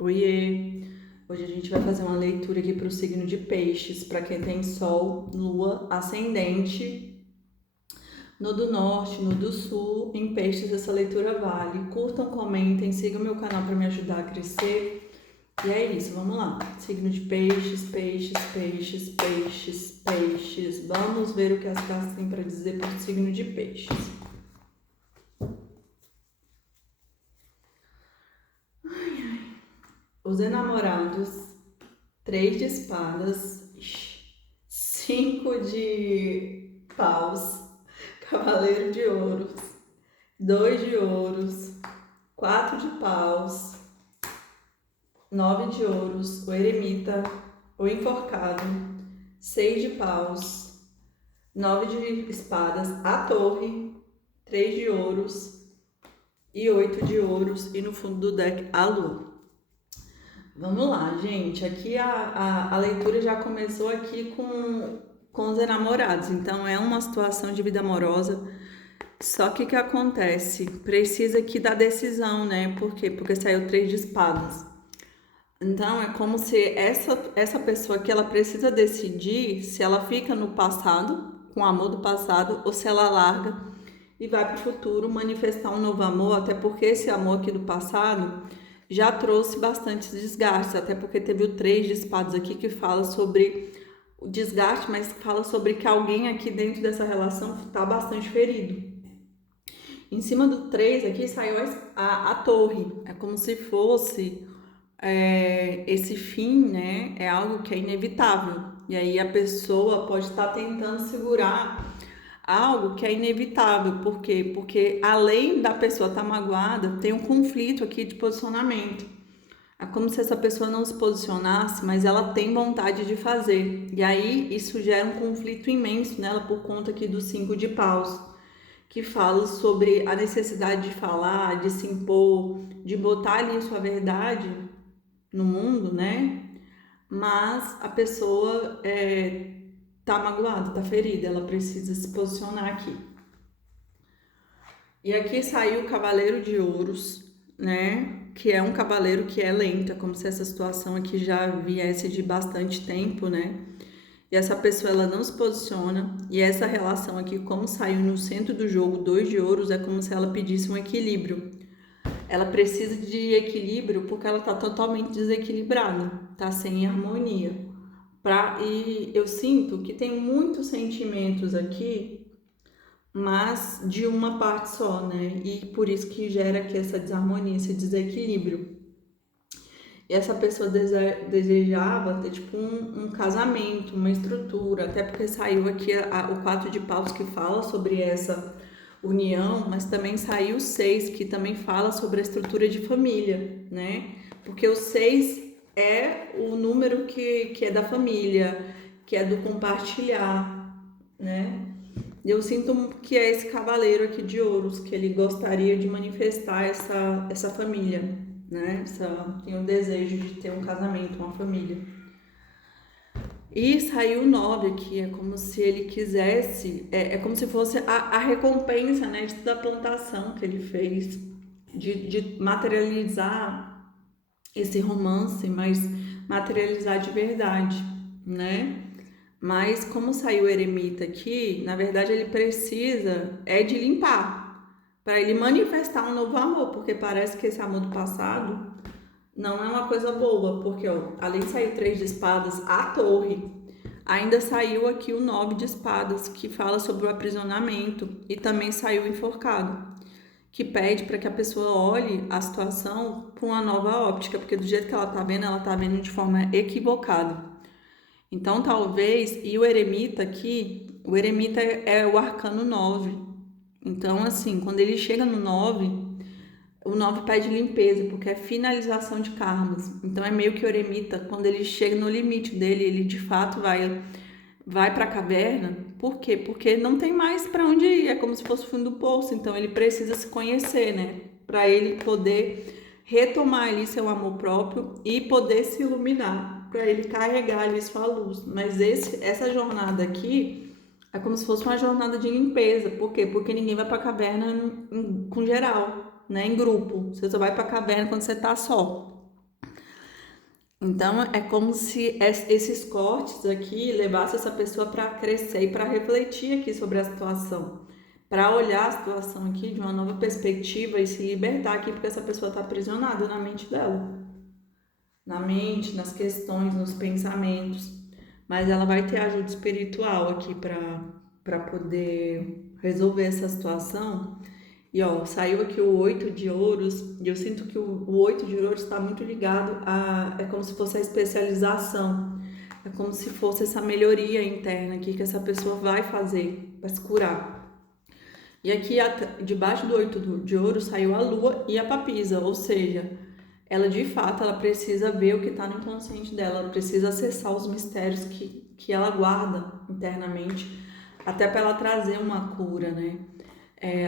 Oiê! Hoje a gente vai fazer uma leitura aqui para o signo de Peixes, para quem tem Sol, Lua, Ascendente, no do Norte, no do Sul, em Peixes essa leitura vale. Curtam, comentem, sigam meu canal para me ajudar a crescer. E é isso, vamos lá. Signo de Peixes, Peixes, Peixes, Peixes, Peixes. Vamos ver o que as cartas têm para dizer para o signo de Peixes. Os enamorados, 3 de espadas, 5 de paus, cavaleiro de ouros, 2 de ouros, 4 de paus, 9 de ouros, o eremita, o enforcado, 6 de paus, 9 de espadas, a torre, 3 de ouros e 8 de ouros, e no fundo do deck a lua. Vamos lá, gente. Aqui a leitura já começou aqui com os enamorados. Então, é uma situação de vida amorosa. Só que o que acontece? Precisa aqui da decisão, né? Por quê? Porque saiu 3 de espadas. Então, é como se essa pessoa aqui, ela precisa decidir se ela fica no passado, com o amor do passado, ou se ela larga e vai para o futuro manifestar um novo amor, até porque esse amor aqui do passado já trouxe bastante desgaste, até porque teve o 3 de espadas aqui que fala sobre o desgaste, mas fala sobre que alguém aqui dentro dessa relação está bastante ferido. Em cima do 3 aqui saiu a torre, é como se fosse esse fim, né? É algo que é inevitável, e aí a pessoa pode estar tentando segurar algo que é inevitável. Por quê? Porque além da pessoa estar magoada, tem um conflito aqui de posicionamento. É como se essa pessoa não se posicionasse, mas ela tem vontade de fazer. E aí isso gera um conflito imenso nela por conta aqui do 5 de paus, que fala sobre a necessidade de falar, de se impor, de botar ali sua verdade no mundo, né? Mas a pessoa tá magoada, tá ferida, ela precisa se posicionar aqui. E aqui saiu o cavaleiro de ouros, né? Que é um cavaleiro que é lento, é como se essa situação aqui já viesse de bastante tempo, né? E essa pessoa, ela não se posiciona, e essa relação aqui, como saiu no centro do jogo 2 de ouros, é como se ela pedisse um equilíbrio. Ela precisa de equilíbrio porque ela tá totalmente desequilibrada, tá sem harmonia. E eu sinto que tem muitos sentimentos aqui, mas de uma parte só, né? E por isso que gera aqui essa desarmonia, esse desequilíbrio. E essa pessoa desejava ter tipo um casamento, uma estrutura, até porque saiu aqui o 4 de paus que fala sobre essa união, mas também saiu o 6 que também fala sobre a estrutura de família, né? Porque o 6 é o número que é da família, que é do compartilhar, né? Eu sinto que é esse cavaleiro aqui de ouros, que ele gostaria de manifestar essa família, né? Tem o desejo de ter um casamento, uma família. E saiu o 9 aqui, é como se ele quisesse, é como se fosse a recompensa, né, de toda a plantação que ele fez, de materializar esse romance, mas materializar de verdade, né? Mas como saiu o eremita aqui, na verdade ele precisa de limpar para ele manifestar um novo amor, porque parece que esse amor do passado não é uma coisa boa, porque ó, além de sair 3 de espadas, a torre, ainda saiu aqui o 9 de espadas, que fala sobre o aprisionamento, e também saiu o enforcado, que pede para que a pessoa olhe a situação com uma nova óptica, porque do jeito que ela tá vendo de forma equivocada. Então, talvez, e o eremita aqui, o eremita é o arcano 9. Então, assim, quando ele chega no 9, o 9 pede limpeza, porque é finalização de karmas. Então, é meio que o eremita, quando ele chega no limite dele, ele de fato vai para a caverna. Por quê? Porque não tem mais para onde ir, é como se fosse o fundo do poço. Então, ele precisa se conhecer, né? Para ele poder retomar ali seu amor próprio e poder se iluminar, para ele carregar ali sua luz. Mas essa jornada aqui é como se fosse uma jornada de limpeza. Por quê? Porque ninguém vai para a caverna com geral, né? Em grupo. Você só vai para a caverna quando você tá só. Então, é como se esses cortes aqui levassem essa pessoa para crescer e para refletir aqui sobre a situação, para olhar a situação aqui de uma nova perspectiva e se libertar aqui, porque essa pessoa está aprisionada na mente dela, na mente, nas questões, nos pensamentos. Mas ela vai ter ajuda espiritual aqui para poder resolver essa situação. E ó, saiu aqui o 8 de ouros, e eu sinto que o 8 de ouros está muito ligado a. É como se fosse a especialização, é como se fosse essa melhoria interna aqui que essa pessoa vai fazer para se curar. E aqui, debaixo do 8 de ouros, saiu a lua e a papisa, ou seja, ela de fato ela precisa ver o que está no inconsciente dela, ela precisa acessar os mistérios que ela guarda internamente, até para ela trazer uma cura, né?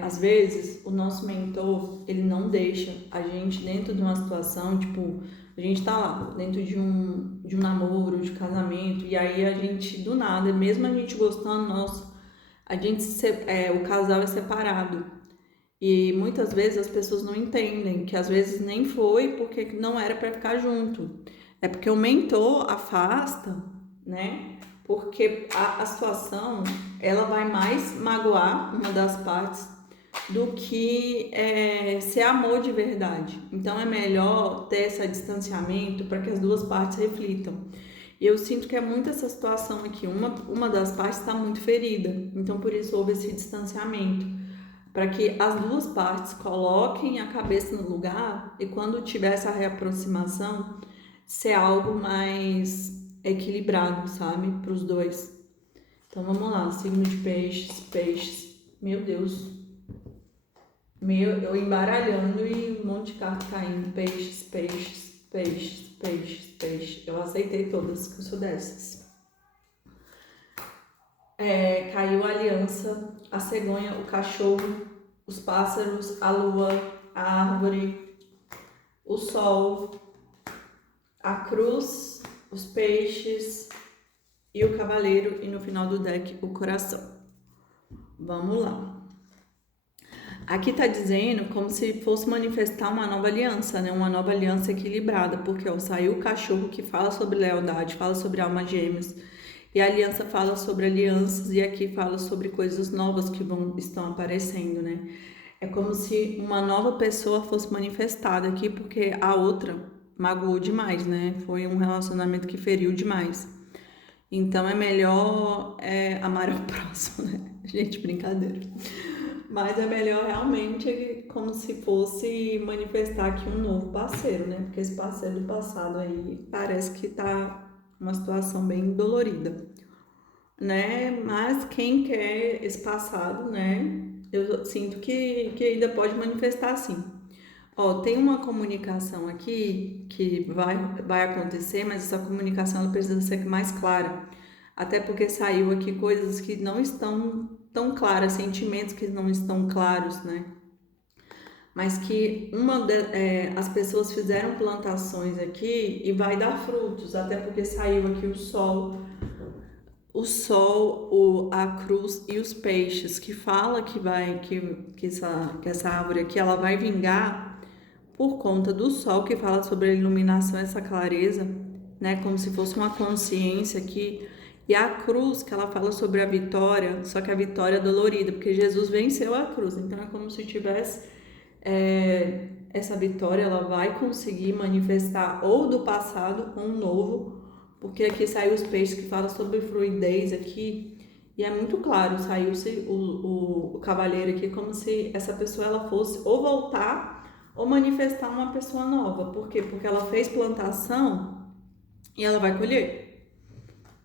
Às vezes, o nosso mentor, ele não deixa a gente dentro de uma situação, tipo, a gente tá lá, dentro de um namoro, de casamento, e aí a gente, do nada, mesmo a gente gostando, nossa, o casal é separado. E muitas vezes as pessoas não entendem que às vezes nem foi porque não era para ficar junto. É porque o mentor afasta, né? Porque a situação ela vai mais magoar uma das partes do que ser amor de verdade. Então é melhor ter esse distanciamento para que as duas partes reflitam. E eu sinto que é muito essa situação aqui. Uma das partes está muito ferida, então por isso houve esse distanciamento para que as duas partes coloquem a cabeça no lugar e quando tiver essa reaproximação, ser algo mais equilibrado, sabe? Para os dois. Então vamos lá, signo de peixes, peixes. Meu Deus. Eu embaralhando e um monte de carta caindo. Peixes, peixes, peixes, peixes, peixes. Eu aceitei todas, que eu sou dessas. Caiu a aliança, a cegonha, o cachorro, os pássaros, a lua, a árvore, o sol, a cruz, os peixes e o cavaleiro, e no final do deck o coração. Vamos lá. Aqui tá dizendo como se fosse manifestar uma nova aliança, né? Uma nova aliança equilibrada, porque ó, saiu o cachorro que fala sobre lealdade, fala sobre almas gêmeas. E a aliança fala sobre alianças e aqui fala sobre coisas novas que estão aparecendo, né? É como se uma nova pessoa fosse manifestada aqui, porque a outra magoou demais, né? Foi um relacionamento que feriu demais. Então é melhor amar ao próximo, né? Gente, brincadeira. Mas é melhor realmente como se fosse manifestar aqui um novo parceiro, né? Porque esse parceiro do passado aí parece que tá uma situação bem dolorida, né? Mas quem quer esse passado, né? Eu sinto que ainda pode manifestar assim. Ó, tem uma comunicação aqui que vai acontecer, mas essa comunicação ela precisa ser mais clara. Até porque saiu aqui coisas que não estão tão claras, sentimentos que não estão claros, né? Mas que as pessoas fizeram plantações aqui e vai dar frutos, até porque saiu aqui a cruz e os peixes, que fala que essa árvore aqui ela vai vingar por conta do sol, que fala sobre a iluminação, essa clareza, né? Como se fosse uma consciência aqui. E a cruz, que ela fala sobre a vitória, só que a vitória é dolorida, porque Jesus venceu a cruz. Então é como se tivesse essa vitória, ela vai conseguir manifestar ou do passado ou um novo, porque aqui saiu os peixes que falam sobre fluidez aqui, e é muito claro, saiu o cavaleiro aqui como se essa pessoa ela fosse ou voltar ou manifestar uma pessoa nova. Por quê? Porque ela fez plantação e ela vai colher.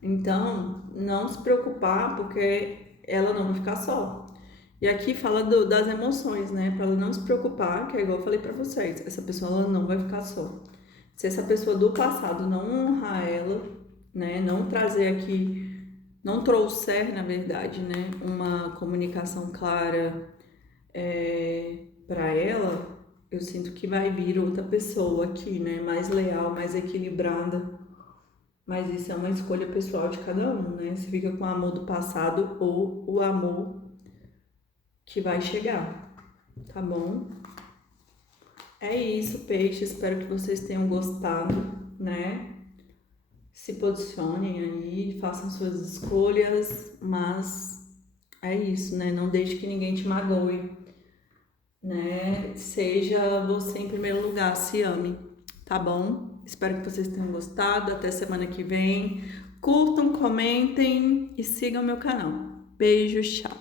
Então, não se preocupar, porque ela não vai ficar só. E aqui fala das emoções, né? Para ela não se preocupar, que é igual eu falei para vocês, essa pessoa ela não vai ficar só. Se essa pessoa do passado não honrar ela, né? Não trazer aqui, não trouxer, na verdade, né? Uma comunicação clara para ela, eu sinto que vai vir outra pessoa aqui, né? Mais leal, mais equilibrada. Mas isso é uma escolha pessoal de cada um, né? Se fica com o amor do passado ou o amor que vai chegar, tá bom? É isso, peixe. Espero que vocês tenham gostado, né? se posicionem aí, façam suas escolhas, mas é isso, né? Não deixe que ninguém te magoe, né? Seja você em primeiro lugar, se ame, tá bom? Espero que vocês tenham gostado. Até semana que vem. Curtam, comentem e sigam meu canal. Beijo, tchau!